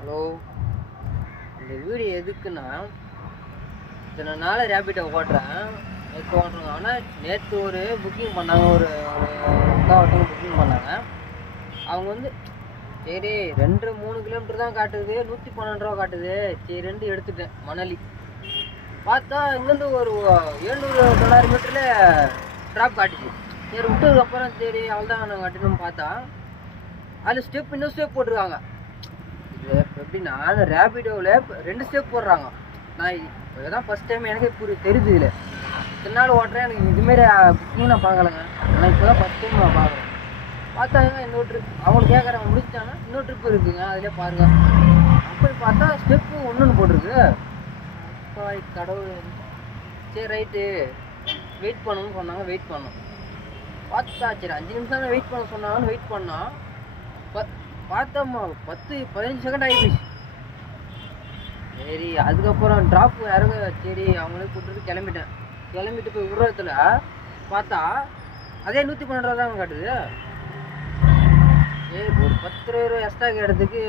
Hello, இந்த video எதுக்குன்னா, இத்தனை நாள் ரேபிட்டோ ஓட்டுறேன். நேற்று ஓட்டுறேங்க. ஆனால் நேற்று ஒரு புக்கிங் பண்ணாங்க, ஒரு அக்கா ஒருத்தவங்க புக்கிங் பண்ணாங்க. அவங்க வந்து சரி 2-3 கிலோமீட்டர் தான் காட்டுது, 112 ரூபா காட்டுது. சரி 2 எடுத்துட்டேன். மணலி பார்த்தா இங்கேருந்து ஒரு 700-900 மீட்டரில் ட்ராப் காட்டுச்சு. சரி விட்டதுக்கப்புறம் சரி அவ்வளோதான் நாங்கள் கட்டணும்னு பார்த்தா அதில் இன்னும் ஸ்டெப் போட்டிருக்காங்க. இது எப்படின்னா, அந்த ரேபிடோவில் 2 ஸ்டெப் போடுறாங்க. நான் இதுதான் ஃபஸ்ட் டைம் எனக்கே தெரியுது. இதில் இத்தனை நாள் ஓட்டுறேன், எனக்கு இதுமாரி புக்கிங் நான் பார்க்கலங்க. ஆனால் இப்போ தான் ஃபஸ்ட் டைம் நான் பார்க்குறேன். பார்த்தாங்க இன்னொரு ட்ரிப் அவங்களுக்கு கேட்குறவங்க முடிச்சிட்டாங்க, இன்னொரு ட்ரிப் இருக்குங்க, அதிலே பாருங்கள். அப்படி பார்த்தா ஸ்டெப்பு ஒன்றுன்னு போட்டிருக்கு. அப்பா கடவுள். சரி ரைட்டு, வெயிட் பண்ணணும்னு சொன்னாங்க. வெயிட் பண்ணோம். பார்த்தா சரி 5 நிமிஷம் தான் வெயிட் பண்ண சொன்னாங்கன்னு வெயிட் பண்ணோம். பார்த்தோம்மா 10-15 செகண்ட் ஆகிடுச்சு. சரி அதுக்கப்புறம் ட்ராப் இறங்க சரி அவங்களே கூப்பிட்டு கிளம்பிட்டு போய் விடுறதுல பார்த்தா அதே 112 ரூபா தான் காட்டுது. ஒரு 10 ரூபா எக்ஸ்ட்ரா இடத்துக்கு